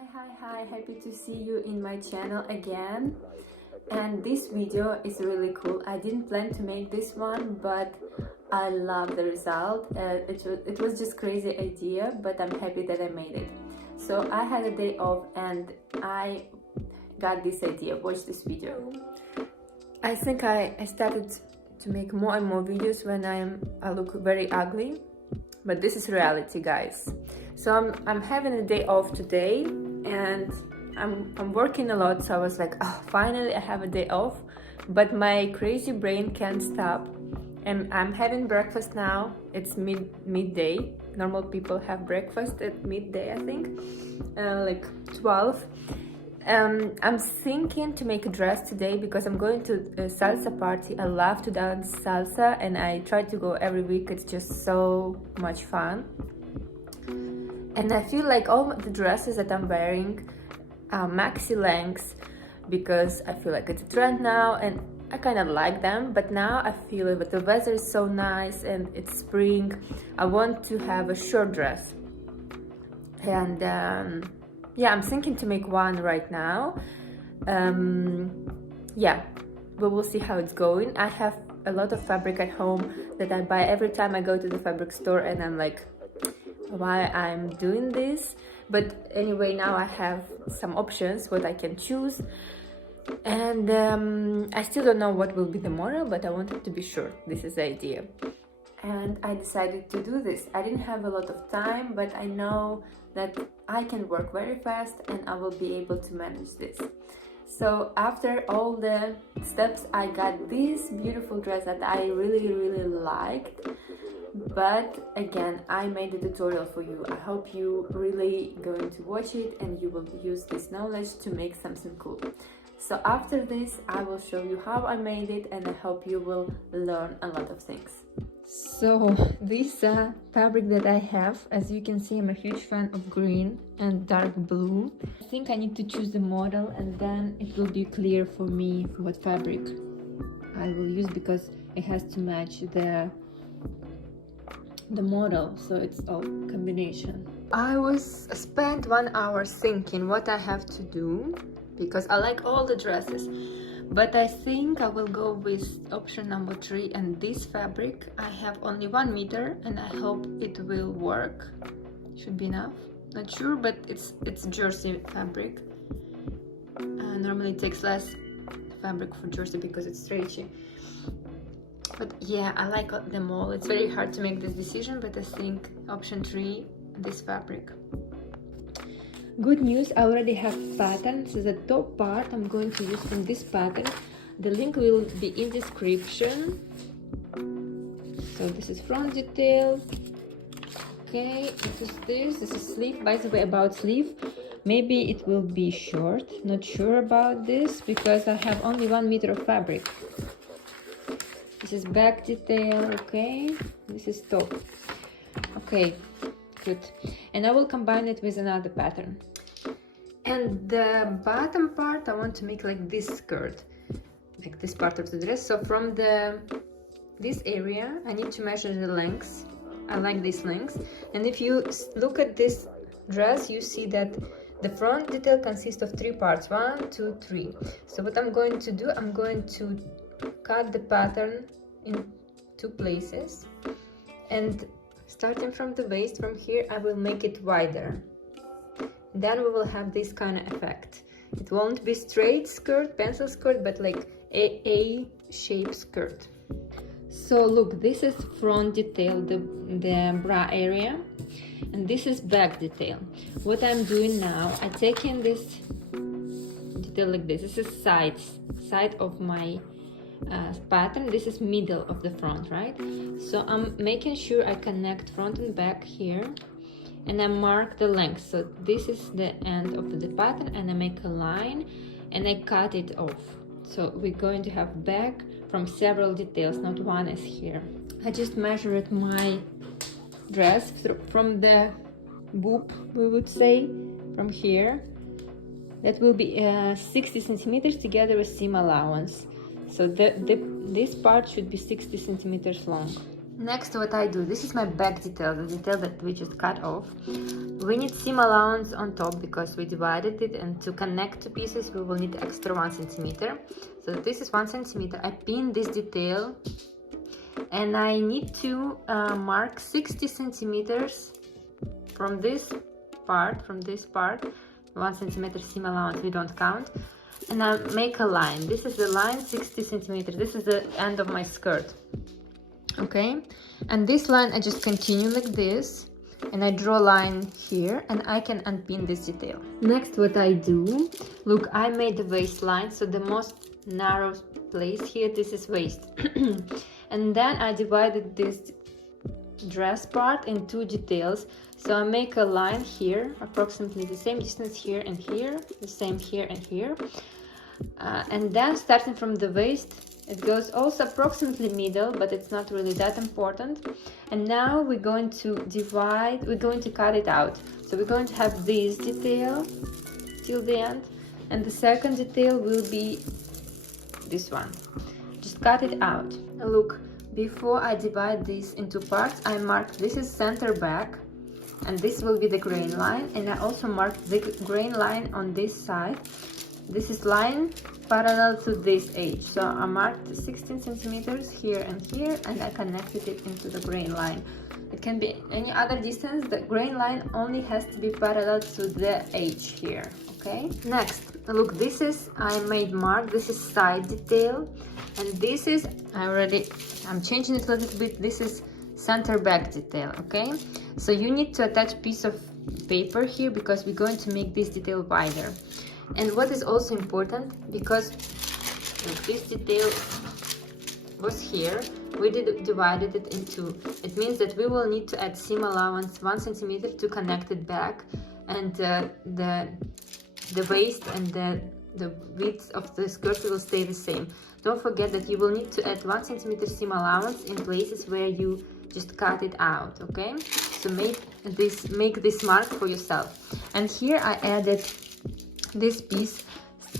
Hi, happy to see you in my channel again. And this video is really cool. I didn't plan to make this one, but I love the result. It was just crazy idea, but I'm happy that I made it. So I had a day off and I got this idea. Watch this video. I think I started to make more and more videos when I look very ugly, but this is reality, guys. So I'm having a day off today and I'm working a lot, so I was like, oh, finally I have a day off, but my crazy brain can't stop. And I'm having breakfast now. It's midday. Normal people have breakfast at midday, I think, like 12. I'm thinking to make a dress today because I'm going to a salsa party. I love to dance salsa and I try to go every week. It's just so much fun. And I feel like all the dresses that I'm wearing are maxi lengths because I feel like it's a trend now and I kind of like them, but now I feel that the weather is so nice and it's spring. I want to have a short dress. And yeah, I'm thinking to make one right now. Yeah, we will see how it's going. I have a lot of fabric at home that I buy every time I go to the fabric store, and I'm like, why I'm doing this? But anyway, now I have some options what I can choose, and I still don't know what will be the model, but I wanted to be sure. This is the idea, and I decided to do this. I didn't have a lot of time, but I know that I can work very fast and I will be able to manage this. So after all the steps, I got this beautiful dress that I really liked. But again, I made a tutorial for you. I hope you really going to watch it and you will use this knowledge to make something cool. So after this, I will show you how I made it and I hope you will learn a lot of things. So this fabric that I have, as you can see, I'm a huge fan of green and dark blue. I think I need to choose the model and then it will be clear for me what fabric I will use because it has to match the model, so it's all combination. I spent 1 hour thinking what I have to do because I like all the dresses, but I think I will go with option number 3 and this fabric. I have only 1 meter and I hope it will work. Should be enough, not sure, but it's jersey fabric. Normally it takes less fabric for jersey because it's stretchy. But yeah, I like them all. It's very hard to make this decision, but I think option 3, this fabric. Good news, I already have pattern. This is the top part I'm going to use from this pattern. The link will be in description. So this is front detail. Okay, it is this is sleeve. By the way, about sleeve, maybe it will be short. Not sure about this because I have only 1 meter of fabric. This is back detail, okay. This is top. Okay, good. And I will combine it with another pattern. And the bottom part I want to make like this skirt, like this part of the dress. So from this area I need to measure the lengths. I like this length. And if you look at this dress, you see that the front detail consists of 3 parts, 1, 2, 3. So what I'm going to do, I'm going to cut the pattern in 2 places, and starting from the waist, from here I will make it wider. Then we will have this kind of effect. It won't be straight skirt, pencil skirt, but like a shape skirt. So look, this is front detail, the bra area, and this is back detail. What I'm doing now, I'm taking this detail like this. This is side of my pattern. This is middle of the front, right? So I'm making sure I connect front and back here, and I mark the length. So this is the end of the pattern, and I make a line and I cut it off. So we're going to have back from several details, not one as here. I just measured my dress from the boob, we would say, from here. That will be 60 centimeters together with seam allowance. So this part should be 60 centimeters long. Next, what I do, this is my back detail, the detail that we just cut off. We need seam allowance on top because we divided it, and to connect two pieces we will need extra 1 centimeter. So this is 1 centimeter. I pin this detail and I need to mark 60 centimeters from this part, 1 centimeter seam allowance we don't count, and I make a line. This is the line, 60 centimeters. This is the end of my skirt. Okay, and this line I just continue like this, and I draw a line here, and I can unpin this detail. Next, what I do, look, I made the waistline, so the most narrow place here, this is waist. And then I divided this dress part in two details, so I make a line here, approximately the same distance here and here, the same here and here, and then starting from the waist, it goes also approximately middle, but it's not really that important. And now we're going to divide, we're going to cut it out. So we're going to have this detail till the end, and the second detail will be this one. Just cut it out. Look, before I divide this into parts, I mark this is center back, and this will be the grain line, and I also marked the grain line on this side. This is line parallel to this edge, so I marked 16 centimeters here and here, and I connected it into the grain line. It can be any other distance. The grain line only has to be parallel to the edge here. Okay, next, look, this is I made mark, this is side detail, and this is I'm changing it a little bit. This is center back detail. Okay, so you need to attach piece of paper here because we're going to make this detail wider. And what is also important, because this detail was here, we divided it in two. It means that we will need to add seam allowance 1 centimeter to connect it back, and the waist and the width of the skirt will stay the same. Don't forget that you will need to add 1 centimeter seam allowance in places where you just cut it out. Okay, so make this mark for yourself. And here I added this piece,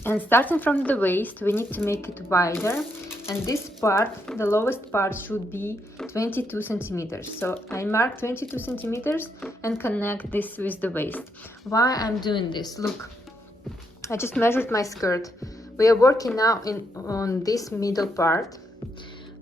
and starting from the waist we need to make it wider, and this part, the lowest part, should be 22 centimeters. So I mark 22 centimeters and connect this with the waist. Why I'm doing this? Look, I just measured my skirt. We are working now on this middle part.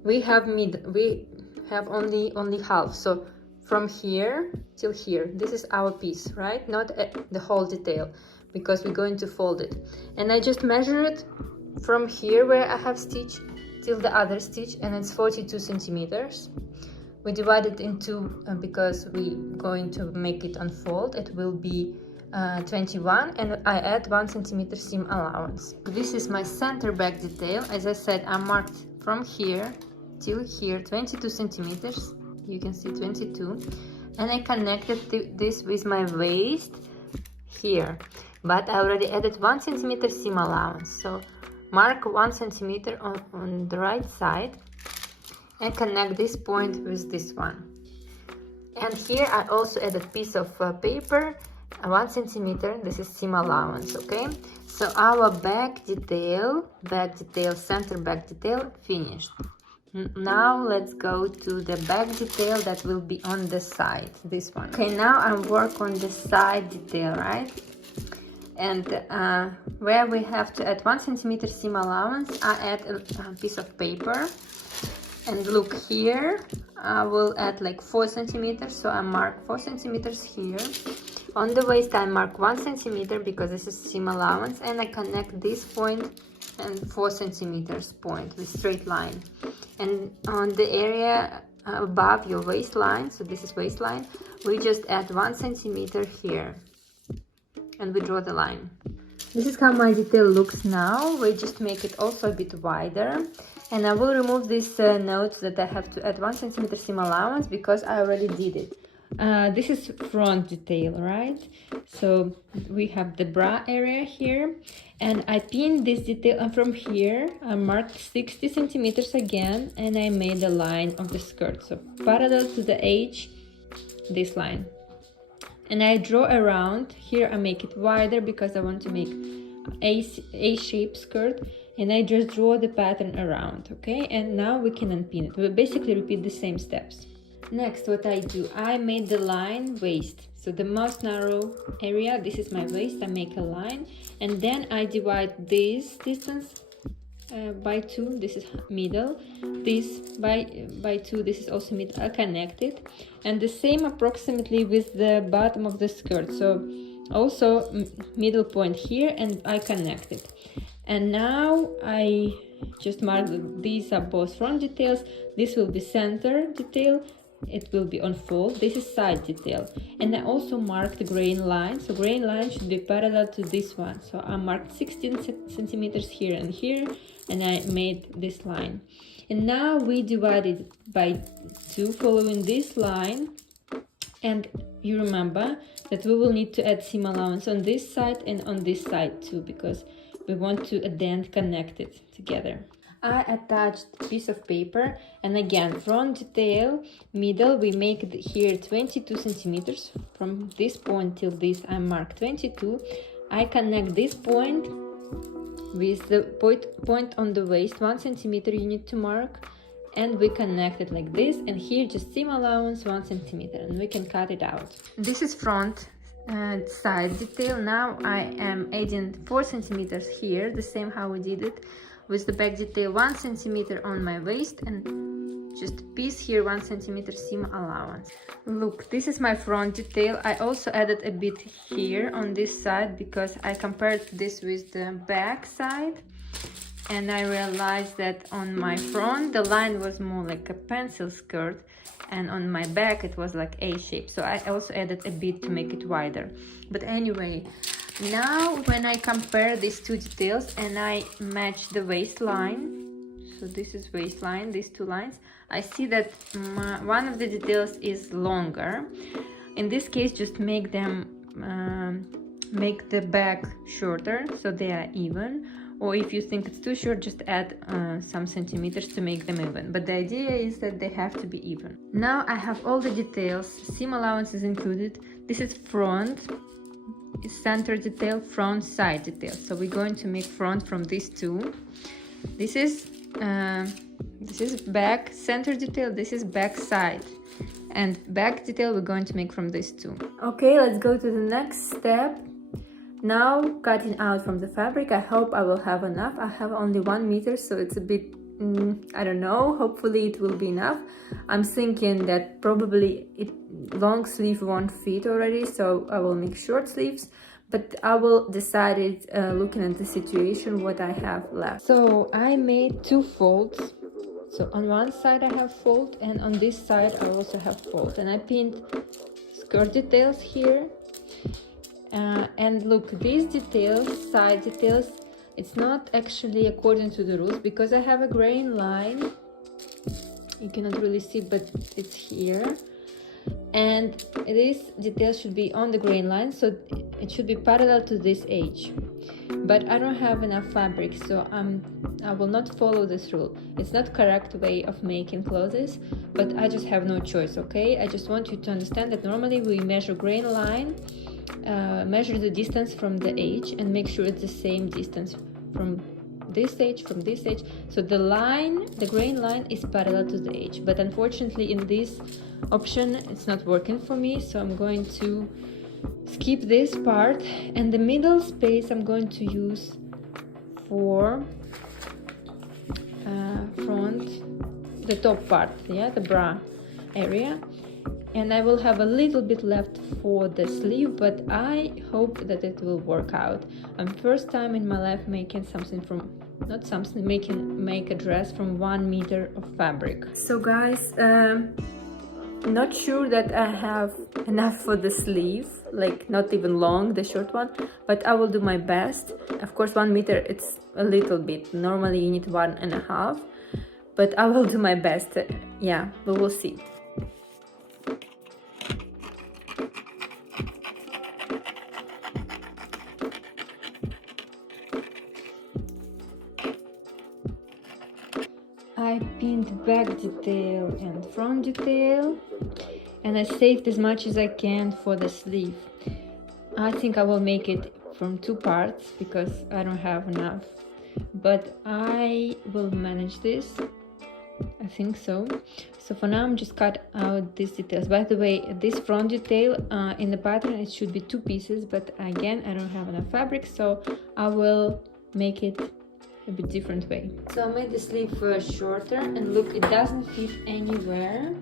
We have only half, so from here till here, this is our piece, right? Not the whole detail, because we're going to fold it. And I just measure it from here where I have stitch till the other stitch, and it's 42 centimeters. We divide it into, because we're going to make it unfold, it will be 21, and I add 1 centimeter seam allowance. This is my center back detail. As I said, I marked from here till here 22 centimeters. You can see 22, and I connected this with my waist here, but I already added 1 centimeter seam allowance, so mark 1 centimeter on the right side and connect this point with this one. And here I also added piece of paper, 1 centimeter. This is seam allowance. Okay, so our back detail, center back detail finished. Now let's go to the back detail that will be on the side, this one. Okay, now I work on the side detail, right? And where we have to add 1 centimeter seam allowance, I add a piece of paper. And look here, I will add like 4 centimeters, so I mark 4 centimeters here. On the waist I mark 1 centimeter because this is seam allowance, and I connect this point and 4 centimeters point with straight line. And on the area above your waistline, so this is waistline, we just add 1 centimeter here, and we draw the line. This is how my detail looks now. We just make it also a bit wider, and I will remove these notes that I have to add 1 centimeter seam allowance because I already did it. This is front detail, right? So we have the bra area here, and I pinned this detail, and from here I marked 60 centimeters again, and I made a line of the skirt, so parallel to the edge, this line. And I draw around. Here I make it wider because I want to make A-shaped skirt, and I just draw the pattern around. Okay, and now we can unpin it. We basically repeat the same steps. Next, what I do, I made the line waist. So the most narrow area, this is my waist, I make a line, and then I divide this distance by 2, this is middle, this by 2, this is also middle. I connect it, and the same approximately with the bottom of the skirt, so also middle point here, and I connect it. And now I just mark that these are both front details. This will be center detail, it will be on fold, this is side detail. And I also marked the grain line, so grain line should be parallel to this one, so I marked 16 centimeters here and here, and I made this line. And now we divide it by 2 following this line, and you remember that we will need to add seam allowance on this side and on this side too, because we want to then connect it together. I attached a piece of paper, and again, front detail, middle, we make it here 22 centimeters. From this point till this, I mark 22. I connect this point with the point on the waist, 1 centimeter you need to mark, and we connect it like this, and here just seam allowance 1 centimeter, and we can cut it out. This is front side detail. Now I am adding 4 centimeters here, the same how we did it with the back detail, 1 centimeter on my waist, and just piece here 1 centimeter seam allowance. Look, this is my front detail. I also added a bit here on this side because I compared this with the back side, and I realized that on my front the line was more like a pencil skirt, and on my back it was like A shape, so I also added a bit to make it wider. But anyway, now when I compare these two details and I match the waistline, so this is waistline, these two lines, I see that one of the details is longer. In this case, just make them make the back shorter so they are even, or if you think it's too short, just add some centimeters to make them even, but the idea is that they have to be even. Now I have all the details, seam allowance is included. This is front, center detail, front, side detail, so we're going to make front from these two. This is back center detail, this is back side, and back detail we're going to make from these two. Okay, let's go to the next step. Now cutting out from the fabric. I hope I will have enough. I have only 1 meter, so it's a bit I don't know, hopefully it will be enough. I'm thinking that probably long sleeve won't fit already, so I will make short sleeves, but I will decide it looking at the situation what I have left. So I made 2 folds. So on one side I have fold, and on this side I also have fold, and I pinned skirt details here. And look, these details, side details, it's not actually according to the rules because I have a grain line. You cannot really see, but it's here, and this detail should be on the grain line, so it should be parallel to this edge. But I don't have enough fabric, so I will not follow this rule. It's not correct way of making clothes, but I just have no choice. Okay, I just want you to understand that normally we measure grain line, measure the distance from the edge, and make sure it's the same distance from this edge, from this edge, so the line, the grain line, is parallel to the edge. But unfortunately in this option it's not working for me, so I'm going to skip this part, and the middle space I'm going to use for front, the top part, yeah, the bra area, and I will have a little bit left for the sleeve, but I hope that it will work out. I'm first time in my life making something from, not something, make a dress from 1 meter of fabric. So guys, not sure that I have enough for the sleeve, like not even long, the short one, but I will do my best. Of course 1 meter it's a little bit, normally you need 1.5, but I will do my best. Yeah, we will see. I pinned back detail and front detail, and I saved as much as I can for the sleeve. I think I will make it from 2 parts because I don't have enough, but I will manage this. I think so. So for now I'm just cut out these details. By the way, this front detail in the pattern, it should be 2 pieces, but again I don't have enough fabric, so I will make it a bit different way. So I made the sleeve shorter, and look, it doesn't fit anywhere,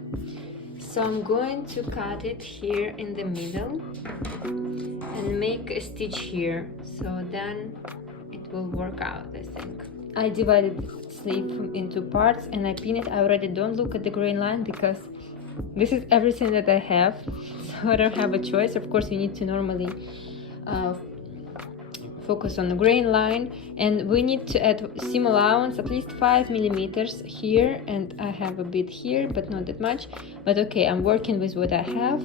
so I'm going to cut it here in the middle and make a stitch here, so then it will work out, I think. I divided the sleeve into parts and I pin it. I already don't look at the grain line because this is everything that I have, so I don't have a choice. Of course, you need to normally focus on the grain line, and we need to add seam allowance at least 5 millimeters here, and I have a bit here but not that much. But okay, I'm working with what I have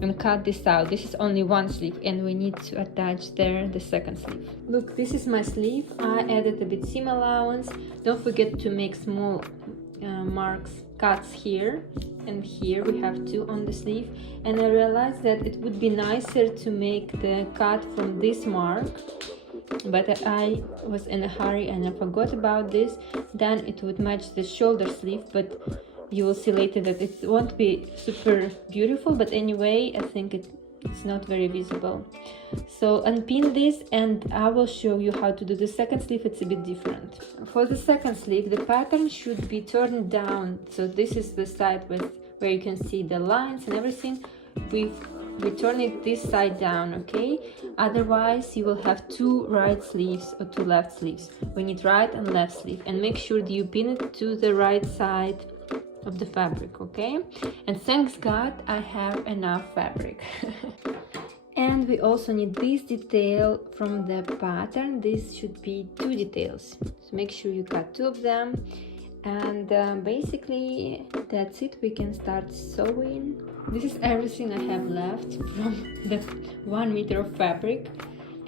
and cut this out. This is only one sleeve and we need to attach there the second sleeve. Look, this is my sleeve. I added a bit seam allowance. Don't forget to make small cuts here and here. We have 2 on the sleeve, and I realized that it would be nicer to make the cut from this mark, but I was in a hurry and I forgot about this. Then it would match the shoulder sleeve, but you will see later that it won't be super beautiful, but anyway I think it's not very visible. So unpin this and I will show you how to do the second sleeve. It's a bit different. For the second sleeve, the pattern should be turned down, so this is the side where you can see the lines and everything. We turn it this side down, okay? Otherwise you will have 2 right sleeves or 2 left sleeves. We need right and left sleeve, and make sure that you pin it to the right side of the fabric, okay? And thanks God I have enough fabric. And we also need this detail from the pattern. This should be 2 details, so make sure you cut 2 of them. And basically that's it. We can start sewing. This is everything I have left from the 1 meter of fabric,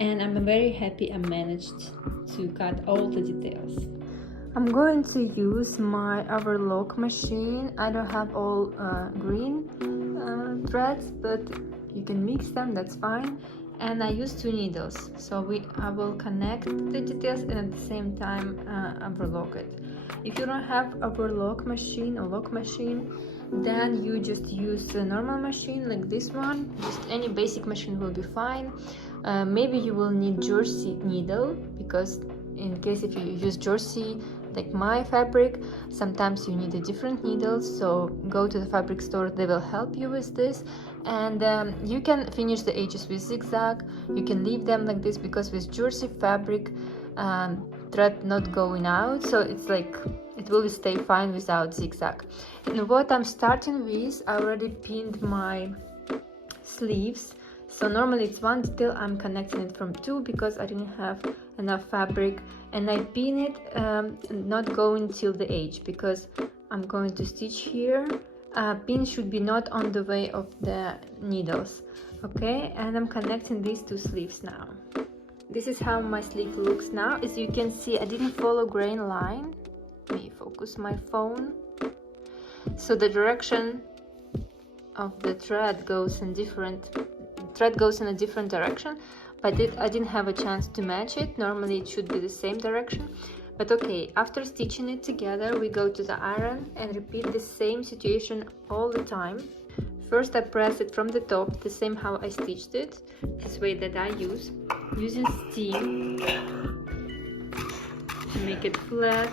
and I'm very happy I managed to cut all the details. I'm going to use my overlock machine. I don't have all green threads, but you can mix them, that's fine. And I use 2 needles, so I will connect the details and at the same time overlock it. If you don't have overlock machine or lock machine, then you just use a normal machine like this one. Just any basic machine will be fine. Maybe you will need jersey needle, because in case if you use jersey like my fabric, sometimes you need a different needle, so go to the fabric store, they will help you with this. And you can finish the edges with zigzag. You can leave them like this, because with jersey fabric thread not going out, so it's like it will stay fine without zigzag. And what I'm starting with, I already pinned my sleeves. So normally it's 1 detail, I'm connecting it from 2 because I didn't have enough fabric, and I pin it not going till the edge because I'm going to stitch here. Pin should be not on the way of the needles, okay? And I'm connecting these 2 sleeves now. This is how my sleeve looks now. As you can see, I didn't follow grain line. Let me focus my phone. So the direction of the thread goes in a different direction, but I didn't have a chance to match it. Normally it should be the same direction, but okay, after stitching it together we go to the iron and repeat the same situation all the time. First I press it from the top, the same how I stitched it, this way that I use, using steam to make it flat.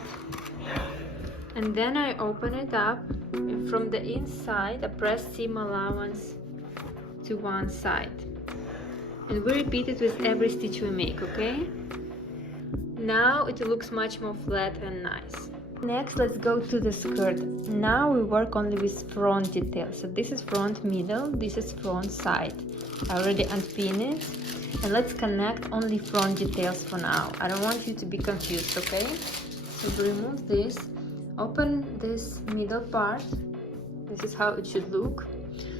And then I open it up, and from the inside I press seam allowance to one side, and we repeat it with every stitch we make, okay? Now it looks much more flat and nice. Next, let's go to the skirt. Now we work only with front details. So this is front middle, this is front side. I already unpin it, and let's connect only front details for now. I don't want you to be confused, okay? So we remove this, open this middle part. This is how it should look.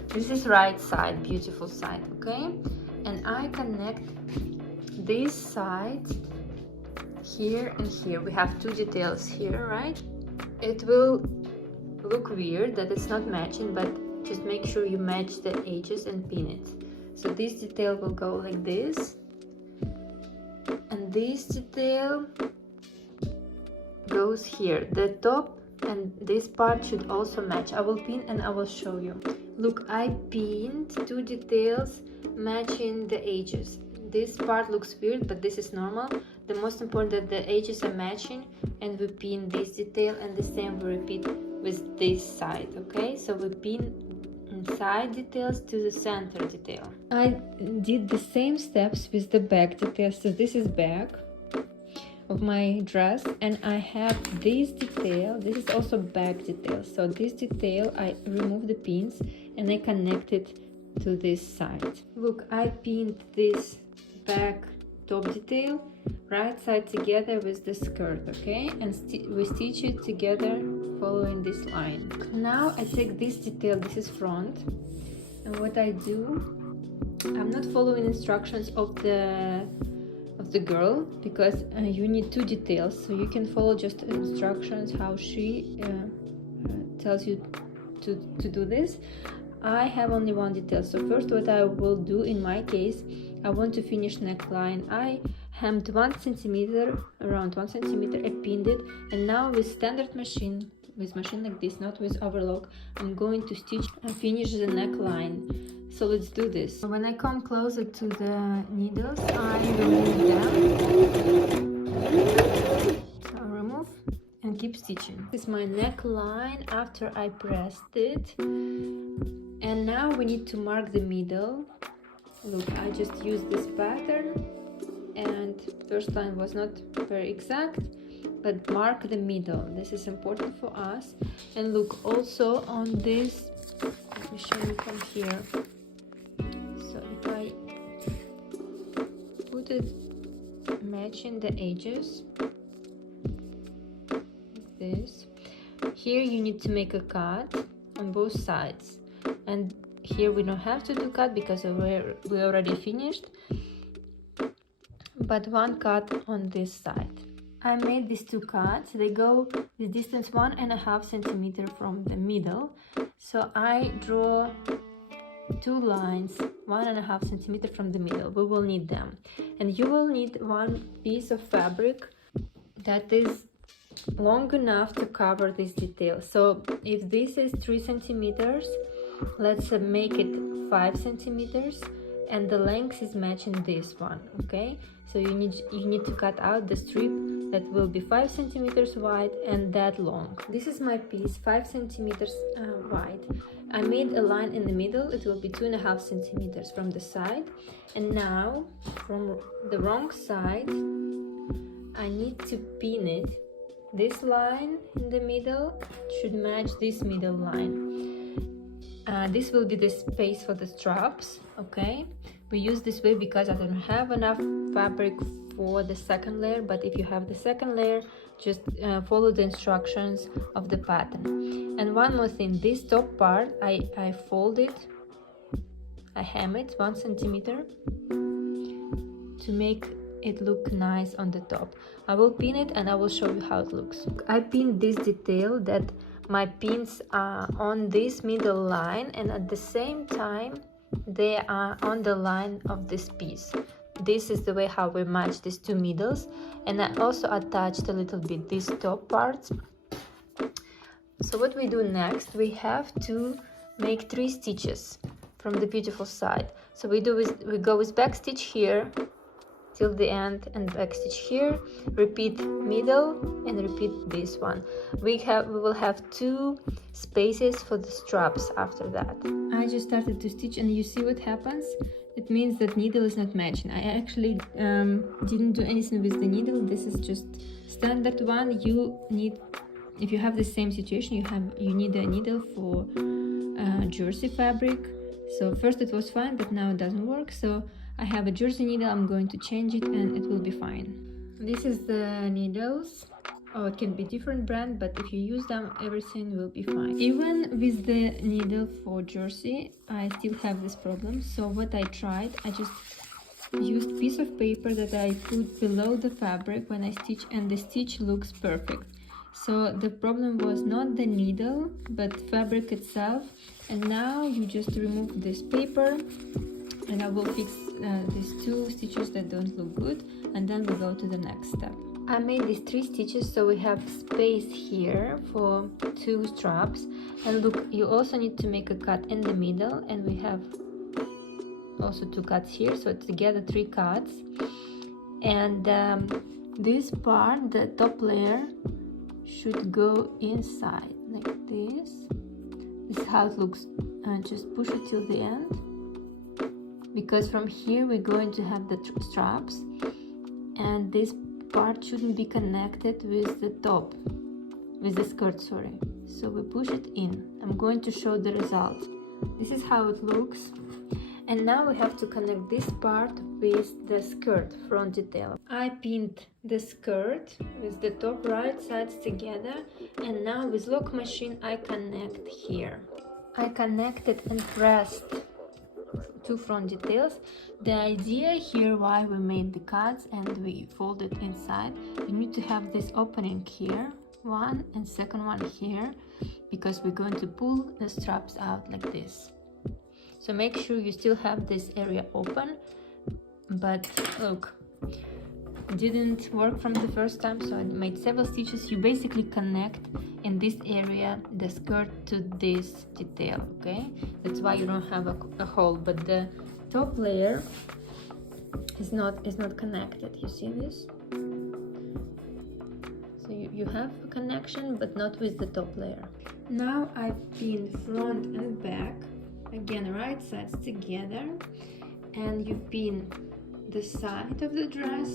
This is right side, beautiful side, okay? And I connect this side here and here. We have 2 details here, right? It will look weird that it's not matching, but just make sure you match the edges and pin it. So this detail will go like this, and this detail goes here. The top and this part should also match. I will pin and I will show you. Look, I pinned 2 details matching the edges. This part looks weird, but this is normal. The most important that the edges are matching, and we pin this detail, and the same we repeat with this side. Okay, so we pin side details to the center detail. I did the same steps with the back details. So this is back of my dress, and I have this detail. This is also back detail. So this detail, I remove the pins and I connect it to this side. Look, I pinned this back top detail right side together with the skirt, okay, and we stitch it together following this line. Now I take this detail, this is front, and what I do, I'm not following instructions of the girl, because you need 2 details, so you can follow just instructions how she tells you to do this. I have only 1 detail. So first, what I will do in my case, I want to finish neckline. I hemmed 1 centimeter, around 1 centimeter, I pinned it, and now with standard machine, with machine like this, not with overlock, I'm going to stitch and finish the neckline. So let's do this. When I come closer to the needles, I remove them. So I remove and keep stitching. This is my neckline after I pressed it. And now we need to mark the middle. Look, I just used this pattern, and first line was not very exact, but mark the middle. This is important for us. And look, also on this, let me show you from here. So if I put it matching the edges, like this, here you need to make a cut on both sides. And here we don't have to do cut because we already finished, but 1 cut on this side. I made these 2 cuts. They go with distance 1.5 centimeter from the middle. So I draw 2 lines 1.5 centimeter from the middle. We will need them, and you will need 1 piece of fabric that is long enough to cover this detail. So if this is 3 centimeters, let's make it 5 centimeters, and the length is matching this one. Okay, so you need to cut out the strip that will be 5 centimeters wide and that long. This is my piece, 5 centimeters wide. I made a line in the middle. It will be 2.5 centimeters from the side, and now from the wrong side I need to pin it. This line in the middle should match this middle line. This will be the space for the straps. Okay, we use this way because I don't have enough fabric for the second layer, but if you have the second layer, just follow the instructions of the pattern. And one more thing, this top part I fold it, I hem it 1 centimeter to make it look nice on the top. I will pin it and I will show you how it looks. I pinned this detail that my pins are on this middle line, and at the same time they are on the line of this piece. This is the way how we match these 2 middles, and I also attached a little bit these top parts. So what we do next, we have to make 3 stitches from the beautiful side. So we go with back stitch here till the end and back stitch here, repeat middle and repeat this one. We will have 2 spaces for the straps after that. I just started to stitch, and you see what happens. It means that needle is not matching. I actually didn't do anything with the needle. This is just standard one. You need, if you have the same situation, you need a needle for jersey fabric. So first it was fine, but now it doesn't work. So I have a jersey needle. I'm going to change it and it will be fine. This is the needles. Oh, it can be different brand, but if you use them, everything will be fine. Even with the needle for jersey, I still have this problem. So what I tried, I just used piece of paper that I put below the fabric when I stitch, and the stitch looks perfect. So the problem was not the needle, but fabric itself. And now you just remove this paper, and I will fix these 2 stitches that don't look good, and then we'll go to the next step. I made these 3 stitches so we have space here for 2 straps, and look, you also need to make a cut in the middle, and we have also 2 cuts here, so together 3 cuts. And this part, the top layer, should go inside like this. This is how it looks. Just push it till the end, because from here we're going to have the straps, and this part shouldn't be connected with the top, with the skirt, sorry. So we push it in. I'm going to show the result. This is how it looks. And now we have to connect this part with the skirt front detail. I pinned the skirt with the top right sides together, and now with lock machine I connect here. I connected and pressed 2 front details. The idea here why we made the cuts and we folded inside, you need to have this opening here, one, and second one here, because we're going to pull the straps out like this. So make sure you still have this area open, but look, it didn't work from the first time, so I made several stitches. You basically connect in this area the skirt to this detail, okay? That's why you don't have a hole, but the top layer is not connected. You see this? So you have a connection, but not with the top layer. Now I pin front and back, again right sides together, and you pin the side of the dress,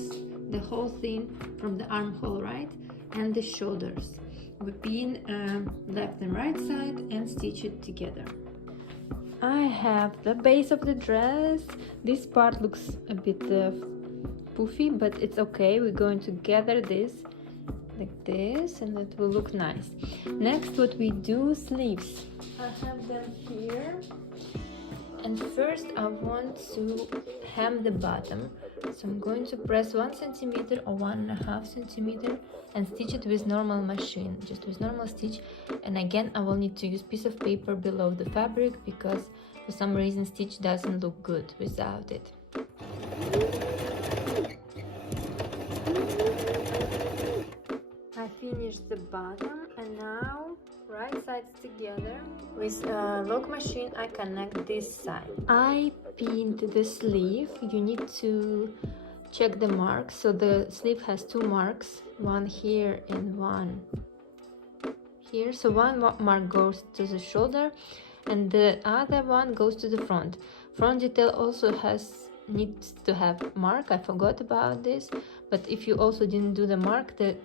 the whole thing from the armhole, right, and the shoulders. We pin left and right side and stitch it together. I have the base of the dress. This part looks a bit poofy, but it's okay. We're going to gather this like this, and it will look nice. Next, what we do, sleeves. I have them here, and first I want to hem the bottom. So I'm going to press 1 centimeter or 1.5 centimeter and stitch it with normal machine, just with normal stitch. And again, I will need to use piece of paper below the fabric, because for some reason stitch doesn't look good without it. I finished the bottom, and now right sides together. With lock machine I connect this side. I pinned the sleeve. You need to check the marks. So the sleeve has 2 marks, one here and one here. So one mark goes to the shoulder and the other one goes to the front. Front detail also needs to have mark. I forgot about this, but if you also didn't do the mark, the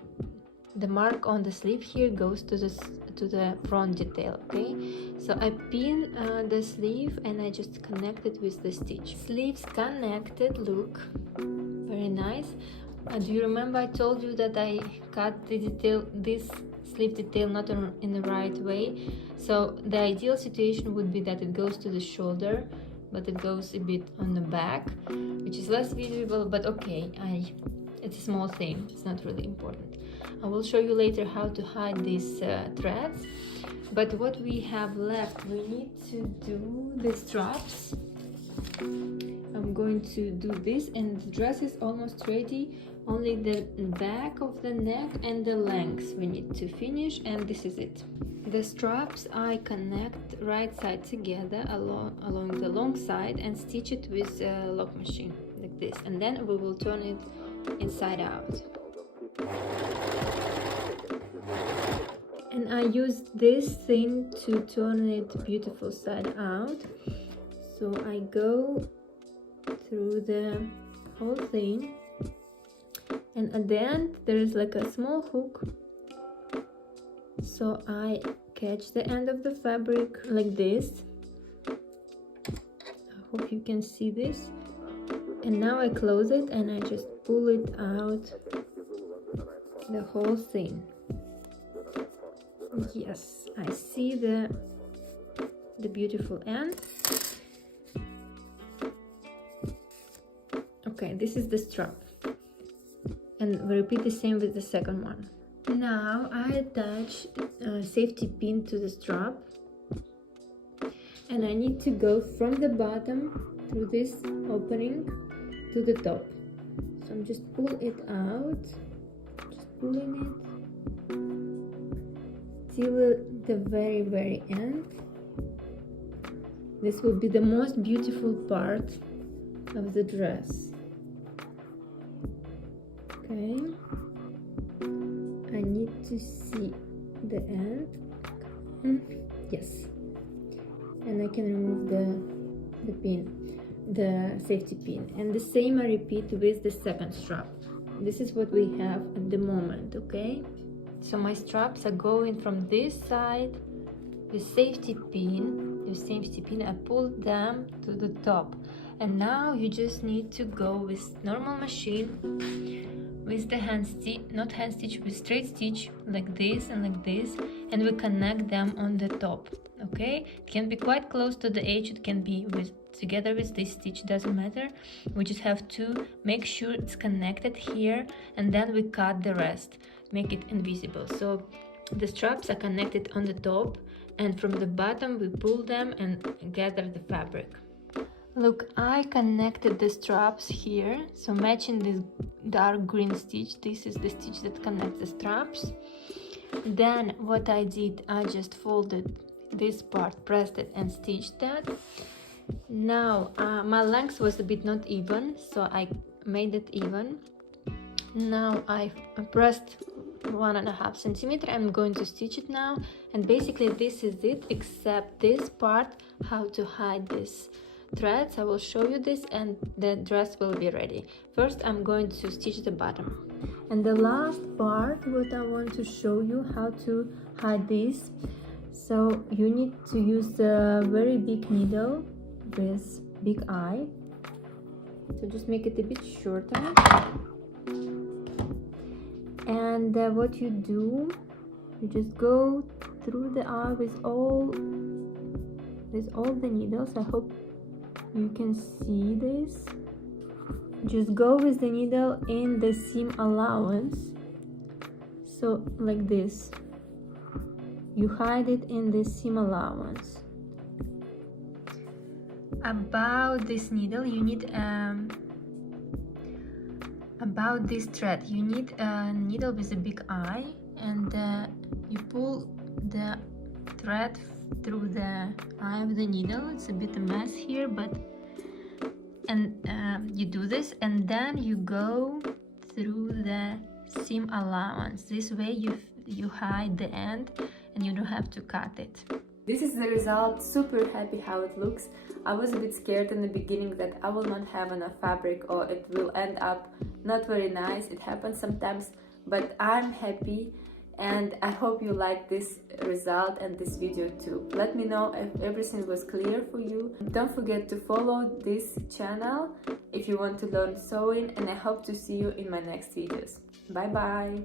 mark on the sleeve here goes to the front detail, okay? So I pin the sleeve and I just connect it with the stitch. Sleeves connected, look, very nice. Do you remember I told you that I cut the detail, this sleeve detail not in the right way? So the ideal situation would be that it goes to the shoulder, but it goes a bit on the back, which is less visible, but okay, it's a small thing, it's not really important. I will show you later how to hide these threads. But what we have left, we need to do the straps. I'm going to do this, and the dress is almost ready. Only the back of the neck and the length we need to finish, and this is it. The straps I connect right side together along the long side and stitch it with a lock machine like this, and then we will turn it inside out. And I used this thing to turn it beautiful side out. So I go through the whole thing, and at the end there is like a small hook. So I catch the end of the fabric like this. I hope you can see this. And now I close it and I just pull it out, the whole thing. Yes, I see the beautiful end. Okay, this is the strap, and we repeat the same with the second one. Now I attach a safety pin to the strap, and I need to go from the bottom through this opening to the top. So I'm just pull it out pulling it till the very end. This will be the most beautiful part of the dress. Okay, I need to see the end. Yes, and I can remove the pin, the safety pin, and the same I repeat with the second strap. This is what we have at the moment. Okay, so my straps are going from this side with safety pin. The safety pin, I pulled them to the top, and now you just need to go with normal machine, with the hand stitch, not hand stitch, with straight stitch, like this and like this, and we connect them on the top. Okay, it can be quite close to the edge, it can be with together with this stitch, doesn't matter. We just have to make sure it's connected here, and then we cut the rest, make it invisible. So the straps are connected on the top, and from the bottom we pull them and gather the fabric. Look, I connected the straps here, so matching this dark green stitch. This is the stitch that connects the straps. Then what I did, I just folded this part, pressed it and stitched that. Now my length was a bit not even, so I made it even. Now I pressed 1.5 centimeter. I'm going to stitch it now, and basically this is it, except this part, how to hide this threads. I will show you this and the dress will be ready. First I'm going to stitch the bottom, and the last part what I want to show you how to hide this. So you need to use a very big needle with big eye, so just make it a bit shorter. And what you do, you just go through the eye with all the needles. I hope you can see this. Just go with the needle in the seam allowance, so like this. You hide it in the seam allowance. About this needle, you need about this thread, you need a needle with a big eye, and you pull the thread through the eye of the needle. It's a bit a mess here, but you do this, and then you go through the seam allowance. This way you hide the end and you don't have to cut it. This is the result. Super happy how it looks. I was a bit scared in the beginning that I will not have enough fabric or it will end up not very nice. It happens sometimes, but I'm happy, and I hope you like this result and this video too. Let me know if everything was clear for you. Don't forget to follow this channel if you want to learn sewing, and I hope to see you in my next videos. Bye bye!